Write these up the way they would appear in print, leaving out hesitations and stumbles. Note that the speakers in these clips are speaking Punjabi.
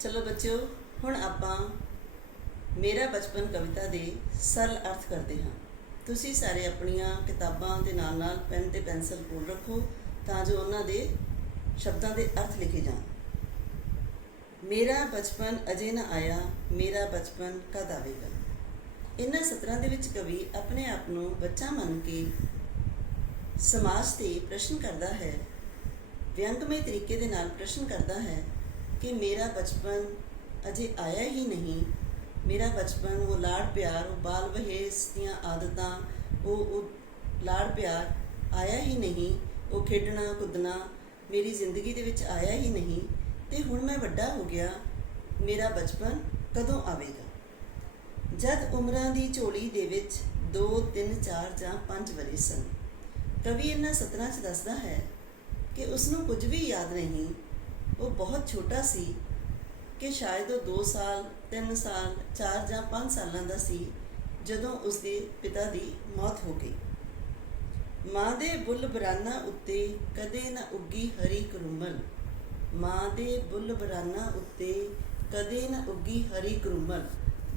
ਚਲੋ ਬੱਚਿਓ, ਹੁਣ ਆਪਾਂ ਮੇਰਾ ਬਚਪਨ ਕਵਿਤਾ ਦੇ ਸਰਲ ਅਰਥ ਕਰਦੇ ਹਾਂ। ਤੁਸੀਂ ਸਾਰੇ ਆਪਣੀਆਂ ਕਿਤਾਬਾਂ ਦੇ ਨਾਲ ਨਾਲ ਪੈਨ ਤੇ ਪੈਨਸਲ ਕੋਲ ਰੱਖੋ ਤਾਂ ਜੋ ਉਹਨਾਂ ਦੇ ਸ਼ਬਦਾਂ ਦੇ ਅਰਥ ਲਿਖੇ ਜਾਣ। ਮੇਰਾ ਬਚਪਨ ਅਜੇ ਨਾ ਆਇਆ, ਮੇਰਾ ਬਚਪਨ ਕਦ ਆਵੇਗਾ। ਇਹਨਾਂ ਸਤਰਾਂ ਦੇ ਵਿੱਚ ਕਵੀ ਆਪਣੇ ਆਪ ਨੂੰ ਬੱਚਾ ਮੰਨ ਕੇ ਸਮਾਜ ਤੇ ਪ੍ਰਸ਼ਨ ਕਰਦਾ ਹੈ, ਵਿਅੰਗਮਈ ਤਰੀਕੇ ਦੇ ਨਾਲ ਪ੍ਰਸ਼ਨ ਕਰਦਾ ਹੈ कि मेरा बचपन अजे आया ही नहीं। मेरा बचपन वो लाड़ प्यार, वो बाल वहेस दियां आदतां, वो लाड़ प्यार आया ही नहीं। वो खेडना कुदना मेरी जिंदगी दे विच आया ही नहीं। ते हुण मैं वड्डा हो गया, मेरा बचपन कदों आवेगा। जद उमरां दी झोली दे विच 2 3 4 जां 5 वरे सन। कवि इन्हां सतरां च दसदा है कि उसनूं कुछ भी याद नहीं। वो बहुत छोटा सी कि शायद वो 2 साल 3 साल 4 ਜਾਂ 5 ਸਾਲਾਂ ਦਾ ਸੀ ਜਦੋਂ ਉਸਦੇ ਪਿਤਾ ਦੀ ਮੌਤ ਹੋ ਗਈ। ਮਾਂ ਦੇ ਬੁੱਲ ਬਰਾਨਾ ਉੱਤੇ ਕਦੇ ਨਾ ਉੱਗੀ ਹਰੀ ਕਰੂਮਲ। ਮਾਂ ਦੇ ਬੁੱਲ ਬਰਾਨਾ ਉੱਤੇ ਕਦੇ ਨਾ ਉੱਗੀ ਹਰੀ ਕਰੂਮਲ।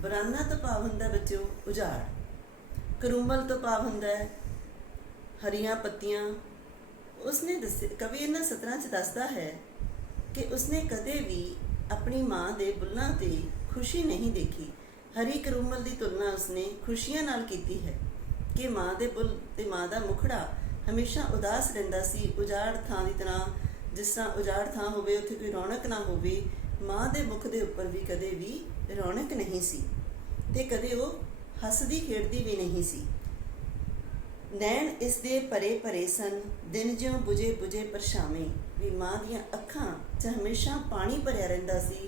ਬਰਾਨਾ ਤੋਂ ਭਾਵ ਹੁੰਦਾ ਬੱਚਿਓ ਉਜਾੜ, ਕਰੂਮਲ ਤੋਂ ਭਾਵ ਹੁੰਦਾ ਹਰੀਆਂ ਪੱਤੀਆਂ। ਉਸਨੇ ਕਵੀ ਇਹਨਾਂ ਸਤਰਾਂ 'ਚ ਦੱਸਦਾ ਹੈ कि उसने कदे भी अपनी माँ के बुल्लों ते खुशी नहीं देखी। हरी करूमल की तुलना उसने खुशियां नाल कीती है कि माँ के बुल ते माँ का मुखड़ा हमेशा उदास रहिंदा सी, उजाड़ थां की तरह। जिस तरह उजाड़ थां होवे उत्थे कोई रौनक ना होवे, माँ के मुख के उपर भी कदे भी रौनक नहीं सी ते कदे वो हसदी खेड़दी भी नहीं सी। नैन इसदे भरे भरे सन, दिन ज्यों बुझे बुझे परछावें। भी माँ दियां अखां 'ਚ हमेशा पानी भरिया रहिंदा सी।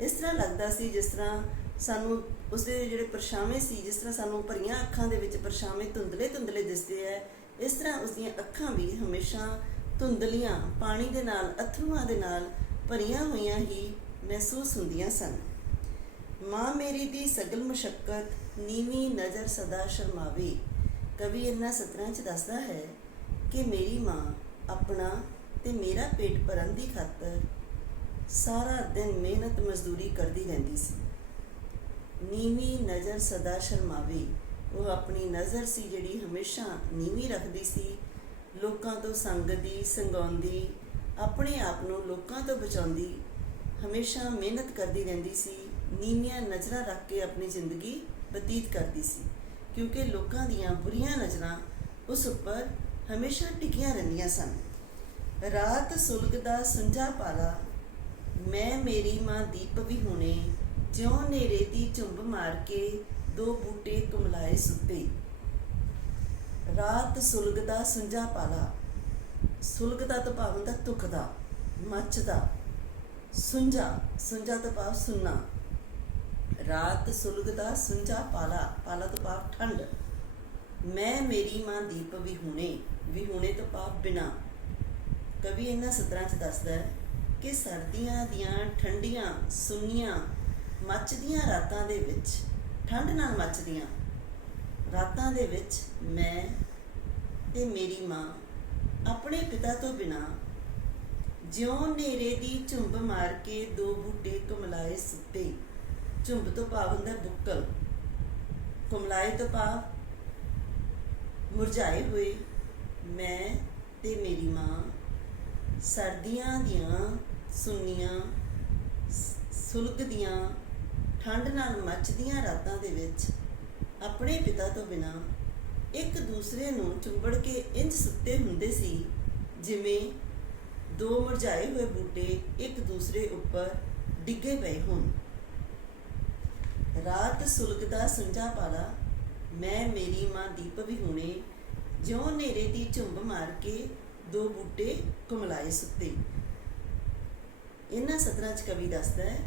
इस तरह लगदा सी जिस तरह सानू उसदे जिहड़े परछावें सी, जिस तरह सानू भरियां अखां दे विच परछावें धुंधले धुंधले दिसदे है, इस तरह उसदियां अखां भी हमेशा धुंधलियां पानी दे नाल अथरूआं दे नाल भरियां होईयां ही महसूस हुंदियां सन। माँ मेरी दी सगल मुशक्कत, नीवी नज़र सदा शर्मावे। कवि इन्हां सतरां 'ਚ दसदा है कि मेरी माँ अपना ते मेरा पेट भरन की खातर सारा दिन मेहनत मजदूरी करती रहती सी। नीवी नज़र सदा शर्मावे, वो अपनी नज़र सी जिहड़ी हमेशा नीवी रखती सी। लोकां तो संगदी संगाउंदी, अपने आप नूं लोकां तो बचाउंदी, हमेशा मेहनत करती रहती सी। नीवियां नज़रां रख के अपनी जिंदगी बतीत करती सी क्योंकि लोकां दीयां बुरियां नज़रां उस उपर हमेशा टिकियां रहिंदियां सन। रात सुलगदा संझा पाला, मैं मेरी माँ दीप विहूणे। ज्यों नेरे दी झुंब मार के 2 बूटे कुमलाए सुते। रात सुलगदा संझा पाला, सुलगदा तो भाव हुंदा धुखदा मचदा, सुंझा सुंझा तो भाव सुन्ना। रात सुलगदा संझा पाला, पाला तो भाव ठंड। मैं मेरी माँ दीप विहूणे, विहूणे तो भाव बिना। कवि इन्हां सतरां 'ਚ दसदा है कि सर्दियां दियां ठंडियां सुन्नियां मचदियां रातां दे विच, ठंड नाल मचदियां रातां दे विच मैं ते मेरी माँ अपने पिता तो बिना ज्यों नेरे दी झुंब मार के 2 बूटे कुमलाए सुते। झुंब तो भाव हुंदा बुक्कल, कुमलाए तो भाव मुरझाए हुए। मैं ते मेरी माँ सर्दियां दियां सुन्नियां सुलगदियां ठंड नाल मचदियां रातां दे विच अपने पिता तो बिना एक दूसरे नूं चुंबड़ के इंज सुत्ते हुंदे सी जिवें 2 मुरझाए हुए बूटे एक दूसरे उपर डिगे पए होण। रात सुलगदा संझा पाला, मैं मेरी माँ दीप विहूणे। ज्यों नेरे दी झुंब मार के 2 बूटे कुमलाए सुते। इन्हां सतरां 'ਚ कवि दसदा है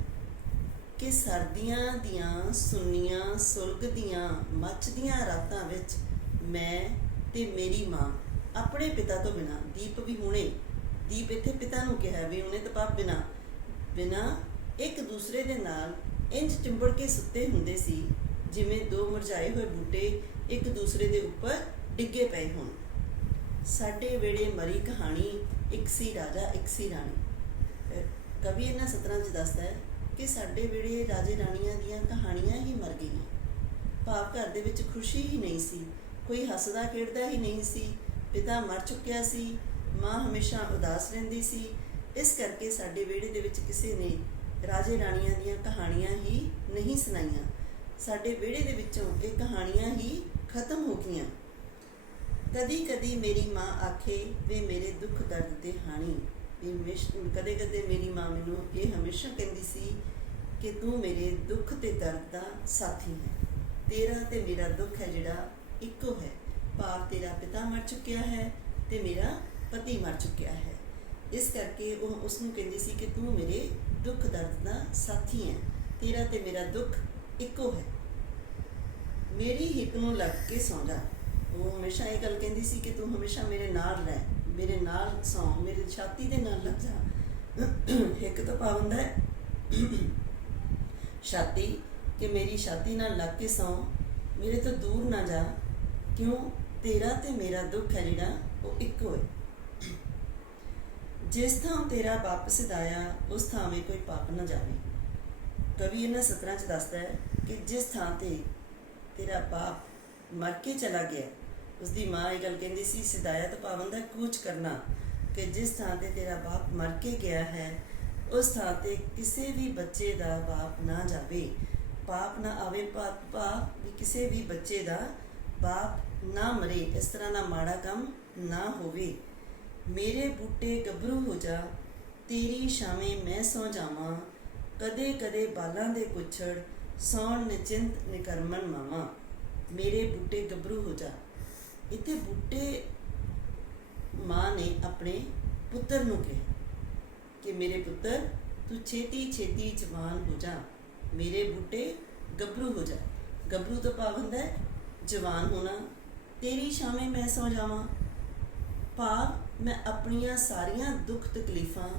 कि सर्दियां दियां सुन्नियां सुलगदियां मचदियां रातां विच मैं ते मेरी माँ अपने पिता तो बिना, दीप विहूणे, दीप इत्थे पिता नूं कहा, विहूणे तो भाव बिना, बिना एक दूसरे दे नाल इंज चिंबड़ के सुते हुंदे सी जिवें 2 मुरझाए हुए बूटे एक दूसरे दे उपर डिगे पए होण। साडे वेड़े मरी कहानी, एक सी राजा एक सी राणी। कवि इन्हां सतरां 'ਚ दसदा है ਕਿ ਸਾਡੇ ਵੇੜੇ ਰਾਜੇ ਰਾਣੀਆਂ ਦੀਆਂ ਕਹਾਣੀਆਂ ਹੀ ਮਰ ਗਈਆਂ। ਭਾਵ ਘਰ ਦੇ ਵਿੱਚ ਖੁਸ਼ੀ ਹੀ ਨਹੀਂ ਸੀ, ਕੋਈ ਹੱਸਦਾ ਖੇਡਦਾ ਹੀ ਨਹੀਂ ਸੀ। ਪਿਤਾ ਮਰ ਚੁੱਕਿਆ ਸੀ, ਮਾਂ ਹਮੇਸ਼ਾ ਉਦਾਸ ਰਹਿੰਦੀ ਸੀ। ਇਸ ਕਰਕੇ ਸਾਡੇ ਵਿਹੜੇ ਦੇ ਵਿੱਚ ਕਿਸੇ ਨੇ ਰਾਜੇ ਰਾਣੀਆਂ ਦੀਆਂ ਕਹਾਣੀਆਂ ਹੀ ਨਹੀਂ ਸੁਣਾਈਆਂ। ਸਾਡੇ ਵਿਹੜੇ ਦੇ ਵਿੱਚੋਂ ਇਹ ਕਹਾਣੀਆਂ ਹੀ ਖਤਮ ਹੋ ਗਈਆਂ। ਕਦੀ ਕਦੀ ਮੇਰੀ ਮਾਂ ਆਖੇ ਵੇ ਮੇਰੇ ਦੁੱਖ ਦਰਦ ਦੇ ਹਾਣੀ। ਕਦੇ ਕਦੇ ਮੇਰੀ ਮਾਂ ਮੈਨੂੰ ਇਹ ਹਮੇਸ਼ਾ ਕਹਿੰਦੀ ਸੀ ਕਿ ਤੂੰ ਮੇਰੇ ਦੁੱਖ ਤੇ ਦਰਦ ਦਾ ਸਾਥੀ ਹੈ। ਤੇਰਾ ਤੇ ਮੇਰਾ ਦੁੱਖ ਹੈ ਜਿਹੜਾ ਇੱਕੋ ਹੈ। ਭਾਵ ਤੇਰਾ ਪਿਤਾ ਮਰ ਚੁੱਕਿਆ ਹੈ ਤੇ ਮੇਰਾ ਪਤੀ ਮਰ ਚੁੱਕਿਆ ਹੈ। ਇਸ ਕਰਕੇ ਉਹ ਉਸ ਨੂੰ ਕਹਿੰਦੀ ਸੀ ਕਿ ਤੂੰ ਮੇਰੇ ਦੁੱਖ ਦਰਦ ਦਾ ਸਾਥੀ ਹੈ, ਤੇਰਾ ਤੇ ਮੇਰਾ ਦੁੱਖ ਇੱਕੋ ਹੈ। ਮੇਰੀ ਹਿੱਕ ਨੂੰ ਲੱਗ ਕੇ ਸੌਂ ਜਾ। ਉਹ ਹਮੇਸ਼ਾ ਇਹ ਗੱਲ ਕਹਿੰਦੀ ਸੀ ਕਿ ਤੂੰ ਹਮੇਸ਼ਾ ਮੇਰੇ ਨਾਲ ਰਹਿ, ਮੇਰੇ ਨਾਲ ਸੌਂ, ਮੇਰੀ ਛਾਤੀ ਦੇ ਨਾਲ ਲੱਗ ਜਾ। ਹਿੱਕ ਤੋਂ ਭਾਵ ਹੁੰਦਾ ਹੈ ਛਾਤੀ, ਕਿ ਮੇਰੀ ਛਾਤੀ ਨਾਲ ਲੱਗ ਕੇ ਸੌਂ, ਮੇਰੇ ਤੋਂ ਦੂਰ ਨਾ ਜਾ। ਕਿਉਂ? ਤੇਰਾ ਤੇ ਮੇਰਾ ਦੁੱਖ ਹੈ ਜਿਹੜਾ ਉਹ ਇੱਕੋ ਹੈ। ਜਿਸ ਥਾਂ ਤੇਰਾ ਬਾਪ ਸਿਧਾਇਆ ਉਸ ਥਾਵੇਂ ਕੋਈ ਪਾਪ ਨਾ ਜਾਵੇ। ਕਵੀ ਇਹਨਾਂ ਸਤਰਾਂ 'ਚ ਦੱਸਦਾ ਹੈ ਕਿ ਜਿਸ ਥਾਂ ਤੇ ਤੇਰਾ ਬਾਪ ਮਰ ਕੇ ਚਲਾ ਗਿਆ, ਉਸਦੀ ਮਾਂ ਇਹ ਗੱਲ ਕਹਿੰਦੀ ਸੀ, ਸਿਧਾਇਆ ਤਾਂ ਭਾਵ ਹੁੰਦਾ ਕੂਚ ਕਰਨਾ, ਕਿ ਜਿਸ ਥਾਂ ਤੇ ਤੇਰਾ ਬਾਪ ਮਰ ਕੇ ਗਿਆ ਹੈ ਉਸ ਥਾਂ ਤੇ ਕਿਸੇ ਵੀ ਬੱਚੇ ਦਾ ਬਾਪ ਨਾ ਜਾਵੇ, ਪਾਪ ਨਾ ਆਵੇ। ਭਾਵ ਵੀ ਕਿਸੇ ਵੀ ਬੱਚੇ ਦਾ ਬਾਪ ਨਾ ਮਰੇ, ਇਸ ਤਰ੍ਹਾਂ ਦਾ ਮਾੜਾ ਕੰਮ ਨਾ ਹੋਵੇ। ਮੇਰੇ ਬੂਟੇ ਗੱਭਰੂ ਹੋ ਜਾ, ਤੇਰੀ ਛਾਵੇਂ ਮੈਂ ਸੌ ਜਾਵਾਂ। ਕਦੇ ਕਦੇ ਬਾਲਾਂ ਦੇ ਕੁੱਛੜ, ਸੌਣ ਨਿਚਿੰਤ ਨਿਕਰਮਨ ਮਾਵਾਂ। ਮੇਰੇ ਬੂਟੇ ਗੱਭਰੂ ਹੋ ਜਾ। ਇੱਥੇ ਬੂਟੇ ਮਾਂ ਨੇ ਆਪਣੇ ਪੁੱਤਰ ਨੂੰ ਕਿਹਾ ਕਿ ਮੇਰੇ ਪੁੱਤਰ ਤੂੰ ਛੇਤੀ ਛੇਤੀ ਜਵਾਨ ਹੋ ਜਾ, ਮੇਰੇ ਬੂਟੇ ਗੱਭਰੂ ਹੋ ਜਾ। ਗੱਭਰੂ ਤੋਂ ਭਾਵ ਹੁੰਦਾ ਹੈ ਜਵਾਨ ਹੋਣਾ। ਤੇਰੀ ਛਾਵੇਂ ਮੈਂ ਸੌ ਜਾਵਾਂ, ਭਾਵ ਮੈਂ ਆਪਣੀਆਂ ਸਾਰੀਆਂ ਦੁੱਖ ਤਕਲੀਫਾਂ,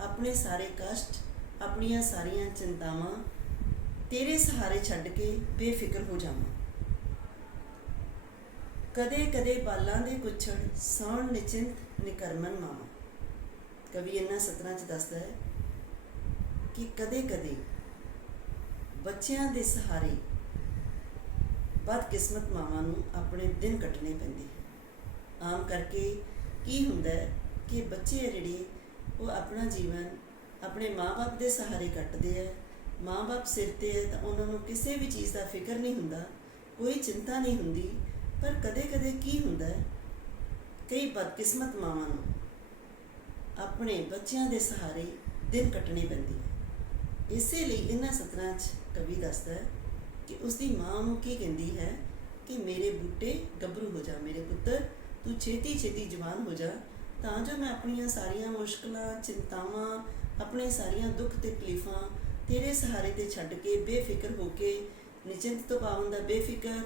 ਆਪਣੇ ਸਾਰੇ ਕਸ਼ਟ, ਆਪਣੀਆਂ ਸਾਰੀਆਂ ਚਿੰਤਾਵਾਂ ਤੇਰੇ ਸਹਾਰੇ ਛੱਡ ਕੇ ਬੇਫਿਕਰ ਹੋ ਜਾਵਾਂ। ਕਦੇ ਕਦੇ ਬਾਲਾਂ ਦੇ ਕੁੱਛੜ, ਸੌਣ ਨਿਚਿੰਤ ਨਿਕਰਮਨ ਮਾਵਾਂ। ਕਵੀ ਇਹਨਾਂ ਸਤਰਾਂ 'ਚ ਦੱਸਦਾ ਹੈ ਕਿ ਕਦੇ ਕਦੇ ਬੱਚਿਆਂ ਦੇ ਸਹਾਰੇ ਬਦਕਿਸਮਤ ਮਾਵਾਂ ਨੂੰ ਆਪਣੇ ਦਿਨ ਕੱਟਣੇ ਪੈਂਦੇ ਹਨ। ਆਮ ਕਰਕੇ ਕੀ ਹੁੰਦਾ ਹੈ ਕਿ ਬੱਚੇ ਜਿਹੜੇ ਉਹ ਆਪਣਾ ਜੀਵਨ ਆਪਣੇ ਮਾਂ-ਬਾਪ ਦੇ ਸਹਾਰੇ ਕੱਟਦੇ ਹੈ। ਮਾਂ-ਬਾਪ ਸਿਰ 'ਤੇ ਹੈ ਤਾਂ ਉਹਨਾਂ ਨੂੰ ਕਿਸੇ ਵੀ ਚੀਜ਼ ਦਾ ਫਿਕਰ ਨਹੀਂ ਹੁੰਦਾ, ਕੋਈ ਚਿੰਤਾ ਨਹੀਂ ਹੁੰਦੀ। ਪਰ ਕਦੇ-ਕਦੇ ਕੀ ਹੁੰਦਾ ਹੈ, ਕਈ ਬਦਕਿਸਮਤ ਮਾਵਾਂ ਨੂੰ ਆਪਣੇ ਬੱਚਿਆਂ ਦੇ ਸਹਾਰੇ ਦਿਨ ਕੱਟਣੇ ਪੈਂਦੇ ਹੈ। ਇਸੇ ਲਈ ਇਹਨਾਂ ਸਤਰਾਂ 'ਚ ਕਵੀ ਦੱਸਦਾ ਹੈ ਕਿ ਉਸਦੀ ਮਾਂ ਨੂੰ ਕੀ ਕਹਿੰਦੀ ਹੈ ਕਿ ਮੇਰੇ ਬੂਟੇ ਗੱਭਰੂ ਹੋ ਜਾ, ਮੇਰੇ ਪੁੱਤਰ ਤੂੰ ਛੇਤੀ ਛੇਤੀ ਜਵਾਨ ਹੋ ਜਾ, ਤਾਂ ਜੋ ਮੈਂ ਆਪਣੀਆਂ ਸਾਰੀਆਂ ਮੁਸ਼ਕਲਾਂ, ਚਿੰਤਾਵਾਂ, ਆਪਣੇ ਸਾਰੀਆਂ ਦੁੱਖ ਤਕਲੀਫਾਂ ਤੇਰੇ ਸਹਾਰੇ 'ਤੇ ਛੱਡ ਕੇ ਬੇਫਿਕਰ ਹੋ ਕੇ, ਨਿਚਿੰਤ ਤੋਂ ਭਾਵ ਹੁੰਦਾ ਬੇਫਿਕਰ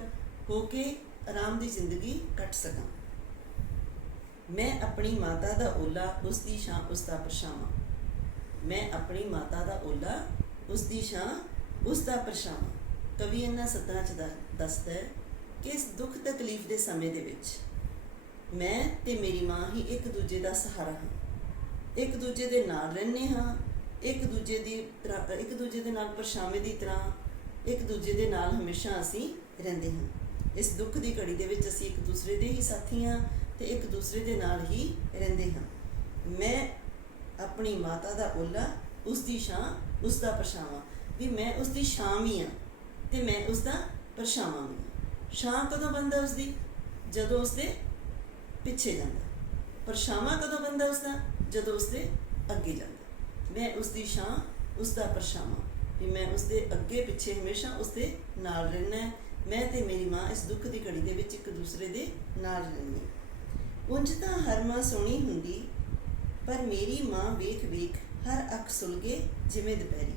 ਹੋ ਕੇ ਆਰਾਮ ਦੀ ਜ਼ਿੰਦਗੀ ਕੱਟ ਸਕਾਂ। ਮੈਂ ਆਪਣੀ ਮਾਤਾ ਦਾ ਓਲਾ, ਉਸ ਦੀ ਛਾਂ ਉਸ ਦਾ ਪਰਛਾਵਾਂ। ਮੈਂ ਆਪਣੀ ਮਾਤਾ ਦਾ ਓਲਾ, ਉਸ ਦੀ ਛਾਂ ਉਸ ਦਾ ਪਰਛਾਵਾਂ। ਕਵੀ ਇਹਨਾਂ ਸਤਰਾਂ 'ਚ ਦੱਸਦਾ ਹੈ ਕਿ ਇਸ ਦੁੱਖ ਤਕਲੀਫ ਦੇ ਸਮੇਂ ਦੇ ਵਿੱਚ ਮੈਂ ਤੇ ਮੇਰੀ ਮਾਂ ਹੀ ਇੱਕ ਦੂਜੇ ਦਾ ਸਹਾਰਾ ਹਾਂ, ਇੱਕ ਦੂਜੇ ਦੇ ਨਾਲ ਰਹਿੰਦੇ ਹਾਂ, ਇੱਕ ਦੂਜੇ ਦੇ ਨਾਲ ਪਰਛਾਵੇਂ ਦੀ ਤਰ੍ਹਾਂ ਇੱਕ ਦੂਜੇ ਦੇ ਨਾਲ ਹਮੇਸ਼ਾ ਅਸੀਂ ਰਹਿੰਦੇ ਹਾਂ। ਇਸ ਦੁੱਖ ਦੀ ਘੜੀ ਦੇ ਵਿੱਚ ਅਸੀਂ ਇੱਕ ਦੂਸਰੇ ਦੇ ਹੀ ਸਾਥੀ ਹਾਂ ਤੇ ਇੱਕ ਦੂਸਰੇ ਦੇ ਨਾਲ ਹੀ ਰਹਿੰਦੇ ਹਾਂ। ਮੈਂ ਆਪਣੀ ਮਾਤਾ ਦਾ ਓਲਾ, ਉਸ ਦੀ ਛਾਂ ਉਸ ਦਾ ਪਰਛਾਵਾਂ। ਵੀ ਮੈਂ ਉਸ ਦੀ ਛਾਂ ਵੀ ਹਾਂ ਤੇ ਮੈਂ ਉਸ ਦਾ ਪਰਛਾਵਾਂ ਵੀ ਹਾਂ। ਛਾਂ ਕਦੋਂ ਬਣਦਾ ਉਸਦੀ? ਜਦੋਂ ਉਸਦੇ ਪਿੱਛੇ ਜਾਂਦਾ। ਪਰਛਾਵਾਂ ਕਦੋਂ ਬਣਦਾ ਉਸਦਾ? ਜਦੋਂ ਉਸਦੇ ਅੱਗੇ ਜਾਂਦਾ। ਮੈਂ ਉਸਦੀ ਛਾਂ ਉਸ ਦਾ ਪਰਛਾਵਾਂ, ਵੀ ਮੈਂ ਉਸਦੇ ਅੱਗੇ ਪਿੱਛੇ ਹਮੇਸ਼ਾ ਉਸਦੇ ਨਾਲ ਰਹਿਣਾ। ਮੈਂ ਤੇ ਮੇਰੀ ਮਾਂ ਇਸ ਦੁੱਖ ਦੀ ਘੜੀ ਦੇ ਵਿੱਚ ਇੱਕ ਦੂਸਰੇ ਦੇ ਨਾਲ ਰਹਿੰਦੇ। ਉਂਝ ਤਾਂ ਹਰ ਮਾਂ ਸੋਹਣੀ ਹੁੰਦੀ, ਪਰ ਮੇਰੀ ਮਾਂ ਵੇਖ ਵੇਖ ਹਰ ਅੱਖ ਸੁਲਗੇ ਜਿਵੇਂ ਦੁਪਹਿਰੀ।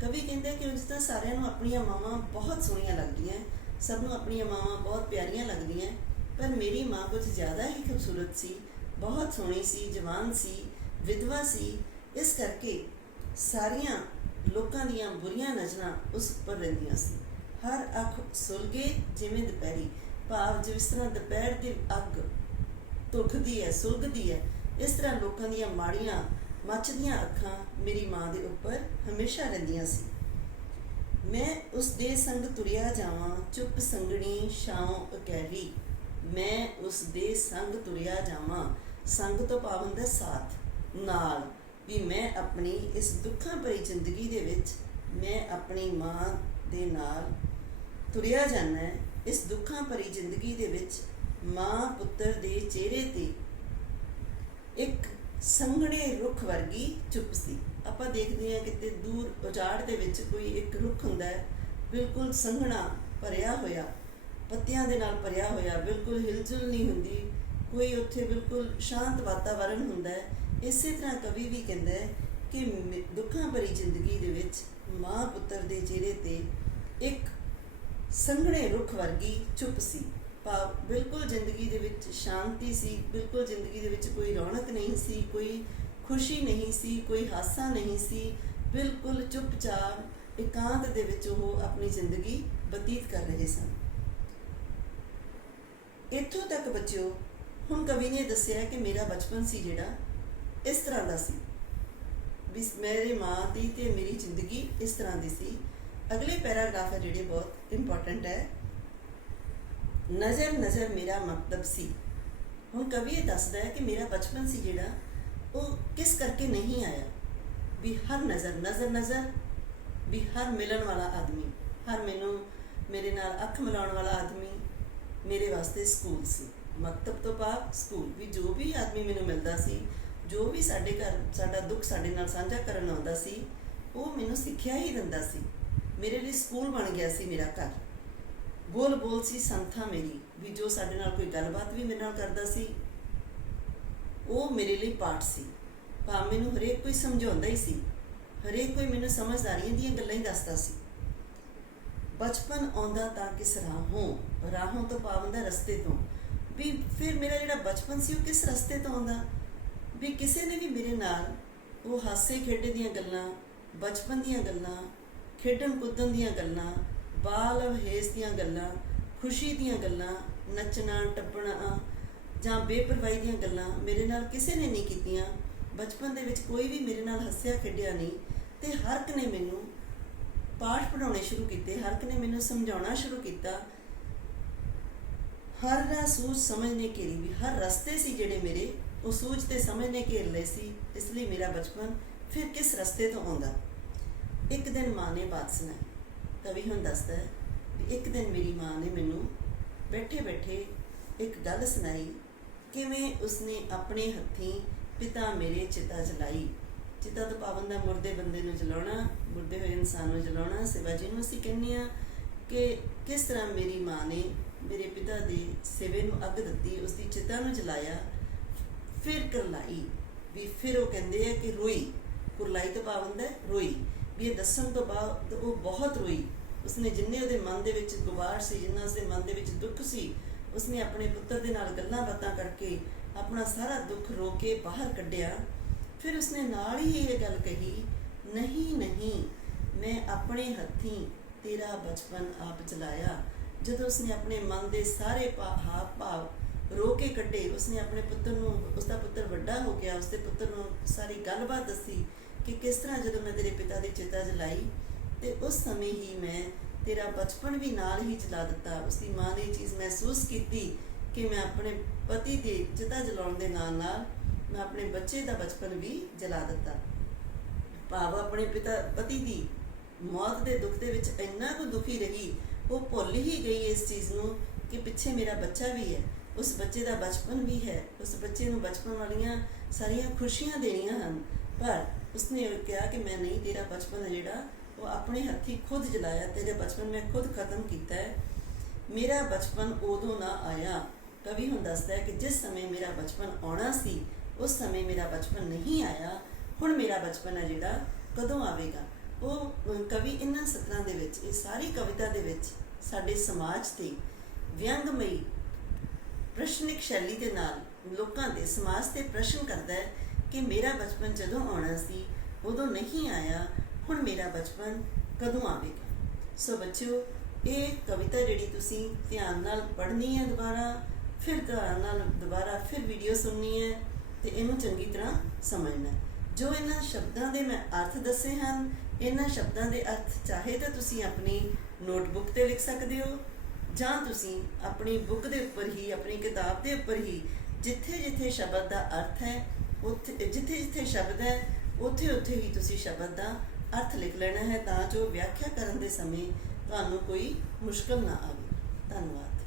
ਕਵੀ ਕਹਿੰਦਾ ਕਿ ਉਂਝ ਤਾਂ ਸਾਰਿਆਂ ਨੂੰ ਆਪਣੀਆਂ ਮਾਵਾਂ ਬਹੁਤ ਸੋਹਣੀਆਂ ਲੱਗਦੀਆਂ, ਸਭ ਨੂੰ ਆਪਣੀਆਂ ਮਾਵਾਂ ਬਹੁਤ ਪਿਆਰੀਆਂ ਲੱਗਦੀਆਂ, ਪਰ ਮੇਰੀ ਮਾਂ ਕੁਝ ਜ਼ਿਆਦਾ ਹੀ ਖੂਬਸੂਰਤ ਸੀ, ਬਹੁਤ ਸੋਹਣੀ ਸੀ, ਜਵਾਨ ਸੀ, ਵਿਧਵਾ ਸੀ। ਇਸ ਕਰਕੇ ਸਾਰੀਆਂ ਲੋਕਾਂ ਦੀਆਂ ਬੁਰੀਆਂ ਨਜ਼ਰਾਂ ਉਸ ਉੱਪਰ ਰਹਿੰਦੀਆਂ ਸੀ। ਹਰ ਅੱਖ ਸੁਲਗੇ ਜਿਵੇਂ ਦੁਪਹਿਰੀ, ਭਾਵ ਜਿਸ ਤਰ੍ਹਾਂ ਦੁਪਹਿਰ ਦੀ ਅੱਗ ਧੁਖਦੀ ਹੈ, ਸੁਲਗਦੀ ਹੈ, ਇਸ ਤਰ੍ਹਾਂ ਲੋਕਾਂ ਦੀਆਂ ਮਾੜੀਆਂ ਮੱਚਦੀਆਂ ਅੱਖਾਂ ਮੇਰੀ ਮਾਂ ਦੇ ਉੱਪਰ ਹਮੇਸ਼ਾ ਰਹਿੰਦੀਆਂ ਸੀ। ਮੈਂ ਉਸ ਦੇ ਸੰਗ ਤੁਰਿਆ ਜਾਵਾਂ, ਚੁੱਪ ਸੰਗਣੀ ਛਾਉ ਅਕੈਰੀ। ਮੈਂ ਉਸ ਦੇ ਸੰਗ ਤੁਰਿਆ ਜਾਵਾਂ, ਸੰਗ ਤੋਂ ਪਾਬੰਦ ਹੈ ਸਾਥ ਨਾਲ, ਵੀ ਮੈਂ ਆਪਣੀ ਇਸ ਦੁੱਖਾਂ ਭਰੀ ਜ਼ਿੰਦਗੀ ਦੇ ਵਿੱਚ ਮੈਂ ਆਪਣੀ ਮਾਂ ਦੇ ਨਾਲ ਤੁਰਿਆ ਜਾਣਾ ਹੈ। ਇਸ ਦੁੱਖਾਂ ਭਰੀ ਜ਼ਿੰਦਗੀ ਦੇ ਵਿੱਚ ਮਾਂ ਪੁੱਤਰ ਦੇ ਚਿਹਰੇ ਤੇ ਇੱਕ ਸੰਘਣੇ ਰੁੱਖ ਵਰਗੀ ਚੁੱਪ ਸੀ। ਆਪਾਂ ਦੇਖਦੇ ਹਾਂ ਕਿਤੇ ਦੂਰ ਉਜਾੜ ਦੇ ਵਿੱਚ ਕੋਈ ਇੱਕ ਰੁੱਖ ਹੁੰਦਾ ਹੈ, ਬਿਲਕੁਲ ਸੰਘਣਾ ਭਰਿਆ ਹੋਇਆ, ਪੱਤਿਆਂ ਦੇ ਨਾਲ ਭਰਿਆ ਹੋਇਆ, ਬਿਲਕੁਲ ਹਿਲਜੁਲ ਨਹੀਂ ਹੁੰਦੀ, ਕੋਈ ਉੱਥੇ ਬਿਲਕੁਲ ਸ਼ਾਂਤ ਵਾਤਾਵਰਨ ਹੁੰਦਾ ਹੈ। ਇਸੇ ਤਰ੍ਹਾਂ ਕਵੀ ਵੀ ਕਹਿੰਦਾ ਹੈ ਕਿ ਦੁੱਖਾਂ ਭਰੀ ਜ਼ਿੰਦਗੀ ਦੇ ਵਿੱਚ ਮਾਂ ਪੁੱਤਰ ਦੇ ਚਿਹਰੇ ਤੇ ਇੱਕ ਸੰਘਣੇ ਰੁੱਖ ਵਰਗੀ ਚੁੱਪ ਸੀ। ਭਾਵ ਬਿਲਕੁਲ ਜ਼ਿੰਦਗੀ ਦੇ ਵਿੱਚ ਸ਼ਾਂਤੀ ਸੀ, ਬਿਲਕੁਲ ਜ਼ਿੰਦਗੀ ਦੇ ਵਿੱਚ ਕੋਈ ਰੌਣਕ ਨਹੀਂ ਸੀ, ਕੋਈ ਖੁਸ਼ੀ ਨਹੀਂ ਸੀ, ਕੋਈ ਹਾਸਾ ਨਹੀਂ ਸੀ, ਬਿਲਕੁਲ ਚੁੱਪਚਾਪ ਇਕਾਂਤ ਦੇ ਵਿੱਚ ਉਹ ਆਪਣੀ ਜ਼ਿੰਦਗੀ ਬਤੀਤ ਕਰ ਰਹੇ ਸਨ। ਇੱਥੋਂ ਤੱਕ ਬੱਚਿਓ, ਹੁਣ ਕਵੀ ਨੇ ਦੱਸਿਆ ਕਿ ਮੇਰਾ ਬਚਪਨ ਸੀ ਜਿਹੜਾ ਇਸ ਤਰ੍ਹਾਂ ਦਾ ਸੀ, ਵੀ ਮੇਰੀ ਮਾਂ ਦੀ ਤੇ ਮੇਰੀ ਜ਼ਿੰਦਗੀ ਇਸ ਤਰ੍ਹਾਂ ਦੀ ਸੀ। ਅਗਲੇ ਪੈਰਾਗ੍ਰਾਫ ਹੈ ਜਿਹੜੇ ਬਹੁਤ ਇੰਪੋਰਟੈਂਟ ਹੈ। ਨਜ਼ਰ ਨਜ਼ਰ ਮੇਰਾ ਮਕਤਬ ਸੀ। ਹੁਣ ਕਵੀ ਇਹ ਦੱਸਦਾ ਹੈ ਕਿ ਮੇਰਾ ਬਚਪਨ ਸੀ ਜਿਹੜਾ ਉਹ ਕਿਸ ਕਰਕੇ ਨਹੀਂ ਆਇਆ, ਵੀ ਹਰ ਨਜ਼ਰ ਵੀ ਹਰ ਮਿਲਣ ਵਾਲਾ ਆਦਮੀ, ਹਰ ਮੈਨੂੰ ਮੇਰੇ ਨਾਲ ਅੱਖ ਮਿਲਾਉਣ ਵਾਲਾ ਆਦਮੀ ਮੇਰੇ ਵਾਸਤੇ ਸਕੂਲ ਸੀ। ਮਕਤਬ ਤੋਂ ਭਾਵ ਸਕੂਲ, ਵੀ ਜੋ ਵੀ ਆਦਮੀ ਮੈਨੂੰ ਮਿਲਦਾ ਸੀ, ਜੋ ਵੀ ਸਾਡੇ ਘਰ ਸਾਡਾ ਦੁੱਖ ਸਾਡੇ ਨਾਲ ਸਾਂਝਾ ਕਰਨ ਆਉਂਦਾ ਸੀ, ਉਹ ਮੈਨੂੰ ਸਿੱਖਿਆ ਹੀ ਦਿੰਦਾ ਸੀ। ਮੇਰੇ ਲਈ ਸਕੂਲ ਬਣ ਗਿਆ ਸੀ ਮੇਰਾ ਘਰ। ਬੋਲ ਬੋਲ ਸੀ ਸੰਥਾ ਮੇਰੀ, ਵੀ ਜੋ ਸਾਡੇ ਨਾਲ ਕੋਈ ਗੱਲਬਾਤ ਵੀ ਮੇਰੇ ਨਾਲ ਕਰਦਾ ਸੀ ਉਹ ਮੇਰੇ ਲਈ ਪਾਠ ਸੀ। ਭਾਵੇਂ ਮੈਨੂੰ ਹਰੇਕ ਕੋਈ ਸਮਝਾਉਂਦਾ ਹੀ ਸੀ, ਹਰੇਕ ਕੋਈ ਮੈਨੂੰ ਸਮਝਦਾਰੀਆਂ ਦੀਆਂ ਗੱਲਾਂ ਹੀ ਦੱਸਦਾ ਸੀ। ਬਚਪਨ ਆਉਂਦਾ ਤਾਂ ਕਿਸ ਰਾਹੋਂ ਤੋਂ ਪਾਵੰਦਾ ਰਸਤੇ ਤੋਂ, ਵੀ ਫਿਰ ਮੇਰਾ ਜਿਹੜਾ ਬਚਪਨ ਸੀ ਉਹ ਕਿਸ ਰਸਤੇ ਤੋਂ ਆਉਂਦਾ, ਵੀ ਕਿਸੇ ਨੇ ਵੀ ਮੇਰੇ ਨਾਲ ਉਹ ਹਾਸੇ ਖੇਡੇ ਦੀਆਂ ਗੱਲਾਂ, ਬਚਪਨ ਦੀਆਂ ਗੱਲਾਂ, ਖੇਡਣ ਕੁੱਦਣ ਦੀਆਂ ਗੱਲਾਂ, ਬਾਲ ਅਵਹੇਸ ਦੀਆਂ ਗੱਲਾਂ, ਖੁਸ਼ੀ ਦੀਆਂ ਗੱਲਾਂ, ਨੱਚਣਾ ਟੱਪਣਾ ਜਾਂ ਬੇਪਰਵਾਹੀ ਦੀਆਂ ਗੱਲਾਂ ਮੇਰੇ ਨਾਲ ਕਿਸੇ ਨੇ ਨਹੀਂ ਕੀਤੀਆਂ। ਬਚਪਨ ਦੇ ਵਿੱਚ ਕੋਈ ਵੀ ਮੇਰੇ ਨਾਲ ਹੱਸਿਆ ਖੇਡਿਆ ਨਹੀਂ, ਤੇ ਹਰ ਇੱਕ ਨੇ ਮੈਨੂੰ ਪਾਠ ਪੜ੍ਹਾਉਣੇ ਸ਼ੁਰੂ ਕੀਤੇ, ਹਰ ਇੱਕ ਨੇ ਮੈਨੂੰ ਸਮਝਾਉਣਾ ਸ਼ੁਰੂ ਕੀਤਾ। ਹਰ ਰਾਹ ਸੂਝ ਸਮਝ ਨੇ ਘੇਰੀ, ਵੀ ਹਰ ਰਸਤੇ ਸੀ ਜਿਹੜੇ ਮੇਰੇ ਉਹ ਸੂਝ ਤੇ ਸਮਝ ਨੇ ਘੇਰ ਲਏ ਸੀ। ਇਸ ਲਈ ਮੇਰਾ ਬਚਪਨ ਫਿਰ ਕਿਸ ਰਸਤੇ ਤੋਂ ਆਉਂਦਾ। ਇੱਕ ਦਿਨ ਮਾਂ ਨੇ ਬਾਤ ਸੁਣਾਈ। ਕਵੀ ਹੁਣ ਦੱਸਦਾ ਹੈ ਵੀ ਇੱਕ ਦਿਨ ਮੇਰੀ ਮਾਂ ਨੇ ਮੈਨੂੰ ਬੈਠੇ ਬੈਠੇ ਇੱਕ ਗੱਲ ਸੁਣਾਈ, ਕਿਵੇਂ ਉਸਨੇ ਆਪਣੇ ਹੱਥੀਂ ਪਿਤਾ ਮੇਰੇ ਚਿਤਾ ਜਲਾਈ। ਚਿਤਾ ਤੋਂ ਪਾਬੰਦ ਹੈ ਮੁਰਦੇ ਬੰਦੇ ਨੂੰ ਜਲਾਉਣਾ, ਮੁਰਦੇ ਹੋਏ ਇਨਸਾਨ ਨੂੰ ਜਲਾਉਣਾ। ਸਿਵਾ ਜਿਹਨੂੰ ਅਸੀਂ ਕਹਿੰਦੇ ਹਾਂ ਕਿ ਕਿਸ ਤਰ੍ਹਾਂ ਮੇਰੀ ਮਾਂ ਨੇ ਮੇਰੇ ਪਿਤਾ ਦੇ ਸਿਵੇ ਨੂੰ ਅੱਗ ਦਿੱਤੀ, ਉਸਦੀ ਚਿਤਾ ਨੂੰ ਜਲਾਇਆ, ਫਿਰ ਕਰਲਾਈ। ਵੀ ਫਿਰ ਉਹ ਕਹਿੰਦੇ ਆ ਕਿ ਰੋਈ, ਕੁਰਲਾਈ ਤੋਂ ਪਾਬੰਦ ਹੈ ਰੋਈ। ਵੀ ਇਹ ਦੱਸਣ ਤੋਂ ਬਾਅਦ ਉਹ ਬਹੁਤ ਰੋਈ। ਉਸਨੇ ਜਿੰਨੇ ਉਹਦੇ ਮਨ ਦੇ ਵਿੱਚ ਗੁਬਾਰ ਸੀ, ਜਿੰਨਾ ਉਸਦੇ ਮਨ ਦੇ ਵਿੱਚ ਦੁੱਖ ਸੀ, ਉਸਨੇ ਆਪਣੇ ਪੁੱਤਰ ਦੇ ਨਾਲ ਗੱਲਾਂ ਬਾਤਾਂ ਕਰਕੇ ਆਪਣਾ ਸਾਰਾ ਦੁੱਖ ਰੋ ਕੇ ਬਾਹਰ ਕੱਢਿਆ। ਫਿਰ ਉਸਨੇ ਨਾਲ ਹੀ ਇਹ ਗੱਲ ਕਹੀ, ਨਹੀਂ ਮੈਂ ਆਪਣੇ ਹੱਥੀਂ ਤੇਰਾ ਬਚਪਨ ਆਪ ਜਲਾਇਆ। ਜਦੋਂ ਉਸਨੇ ਆਪਣੇ ਮਨ ਦੇ ਸਾਰੇ ਭਾਵ ਰੋ ਕੇ ਕੱਢੇ, ਉਸਨੇ ਆਪਣੇ ਪੁੱਤਰ ਨੂੰ, ਉਸਦਾ ਪੁੱਤਰ ਵੱਡਾ ਹੋ ਗਿਆ, ਉਸਦੇ ਪੁੱਤਰ ਨੂੰ ਸਾਰੀ ਗੱਲਬਾਤ ਦੱਸੀ ਕਿ ਕਿਸ ਤਰ੍ਹਾਂ ਜਦੋਂ ਮੈਂ ਤੇਰੇ ਪਿਤਾ ਦੀ ਚਿਤਾ ਜਲਾਈ ਤੇ ਉਸ ਸਮੇਂ ਹੀ ਮੈਂ ਤੇਰਾ ਬਚਪਨ ਵੀ ਨਾਲ ਹੀ ਜਲਾ ਦਿੱਤਾ। ਉਸਦੀ ਮਾਂ ਨੇ ਇਹ ਚੀਜ਼ ਮਹਿਸੂਸ ਕੀਤੀ ਕਿ ਮੈਂ ਆਪਣੇ ਪਤੀ ਦੀ ਚਿਤਾ ਜਲਾਉਣ ਦੇ ਨਾਲ ਨਾਲ ਮੈਂ ਆਪਣੇ ਬੱਚੇ ਦਾ ਬਚਪਨ ਵੀ ਜਲਾ ਦਿੱਤਾ। ਭਾਵ ਆਪਣੇ ਪਤੀ ਦੀ ਮੌਤ ਦੇ ਦੁੱਖ ਦੇ ਵਿੱਚ ਇੰਨਾ ਕੁ ਦੁਖੀ ਰਹੀ, ਉਹ ਭੁੱਲ ਹੀ ਗਈ ਇਸ ਚੀਜ਼ ਨੂੰ ਕਿ ਪਿੱਛੇ ਮੇਰਾ ਬੱਚਾ ਵੀ ਹੈ, ਉਸ ਬੱਚੇ ਦਾ ਬਚਪਨ ਵੀ ਹੈ, ਉਸ ਬੱਚੇ ਨੂੰ ਬਚਪਨ ਵਾਲੀਆਂ ਸਾਰੀਆਂ ਖੁਸ਼ੀਆਂ ਦੇਣੀਆਂ ਹਨ। ਪਰ ਉਸਨੇ ਕਿਹਾ ਕਿ ਮੈਂ ਨਹੀਂ, ਤੇਰਾ ਬਚਪਨ ਹੈ ਜਿਹੜਾ ਉਹ ਆਪਣੇ ਹੱਥੀਂ ਖੁਦ ਜਲਾਇਆ, ਤੇਰੇ ਬਚਪਨ ਮੈਂ ਖੁਦ ਖਤਮ ਕੀਤਾ ਹੈ। ਮੇਰਾ ਬਚਪਨ ਉਦੋਂ ਨਾ ਆਇਆ। ਕਵੀ ਹੁਣ ਦੱਸਦਾ ਹੈ ਕਿ ਜਿਸ ਸਮੇਂ ਮੇਰਾ ਬਚਪਨ ਆਉਣਾ ਸੀ ਉਸ ਸਮੇਂ ਮੇਰਾ ਬਚਪਨ ਨਹੀਂ ਆਇਆ। ਹੁਣ ਮੇਰਾ ਬਚਪਨ ਹੈ ਜਿਹੜਾ ਕਦੋਂ ਆਵੇਗਾ। ਉਹ ਕਵੀ ਇਹਨਾਂ ਸਤਰਾਂ ਦੇ ਵਿੱਚ, ਇਹ ਸਾਰੀ ਕਵਿਤਾ ਦੇ ਵਿੱਚ ਸਾਡੇ ਸਮਾਜ 'ਤੇ ਵਿਅੰਗਮਈ ਪ੍ਰਸ਼ਨਿਕ ਸ਼ੈਲੀ ਦੇ ਨਾਲ ਲੋਕਾਂ ਦੇ ਸਮਾਜ 'ਤੇ ਪ੍ਰਸ਼ਨ ਕਰਦਾ ਹੈ ਕਿ ਮੇਰਾ ਬਚਪਨ ਜਦੋਂ ਆਉਣਾ ਸੀ ਉਦੋਂ ਨਹੀਂ ਆਇਆ, ਹੁਣ ਮੇਰਾ ਬਚਪਨ ਕਦੋਂ ਆਵੇਗਾ। ਸੋ ਬੱਚਿਓ, ਇਹ ਕਵਿਤਾ ਜਿਹੜੀ ਤੁਸੀਂ ਧਿਆਨ ਨਾਲ ਪੜ੍ਹਨੀ ਹੈ, ਦੁਬਾਰਾ ਫਿਰ ਵੀਡੀਓ ਸੁਣਨੀ ਹੈ ਤੇ ਇਹਨੂੰ ਚੰਗੀ ਤਰ੍ਹਾਂ ਸਮਝਣਾ ਹੈ। ਜੋ ਇਹਨਾਂ ਸ਼ਬਦਾਂ ਦੇ ਮੈਂ ਅਰਥ ਦੱਸੇ ਹਨ, ਇਹਨਾਂ ਸ਼ਬਦਾਂ ਦੇ ਅਰਥ ਚਾਹੇ ਤਾਂ ਤੁਸੀਂ ਆਪਣੀ ਨੋਟਬੁੱਕ ਤੇ ਲਿਖ ਸਕਦੇ ਹੋ, ਜਾਂ ਤੁਸੀਂ ਆਪਣੀ ਬੁੱਕ ਦੇ ਉੱਪਰ ਹੀ, ਆਪਣੀ ਕਿਤਾਬ ਦੇ ਉੱਪਰ ਹੀ ਜਿੱਥੇ ਜਿੱਥੇ ਸ਼ਬਦ ਦਾ ਅਰਥ ਹੈ, ਉੱਥੇ ਜਿੱਥੇ ਜਿੱਥੇ ਸ਼ਬਦ ਹੈ ਉੱਥੇ ਉੱਥੇ ਹੀ ਤੁਸੀਂ ਸ਼ਬਦ ਦਾ ਅਰਥ ਲਿਖ ਲੈਣਾ ਹੈ, ਤਾਂ ਜੋ ਵਿਆਖਿਆ ਕਰਨ ਦੇ ਸਮੇਂ ਤੁਹਾਨੂੰ ਕੋਈ ਮੁਸ਼ਕਲ ਨਾ ਆਵੇ। ਧੰਨਵਾਦ।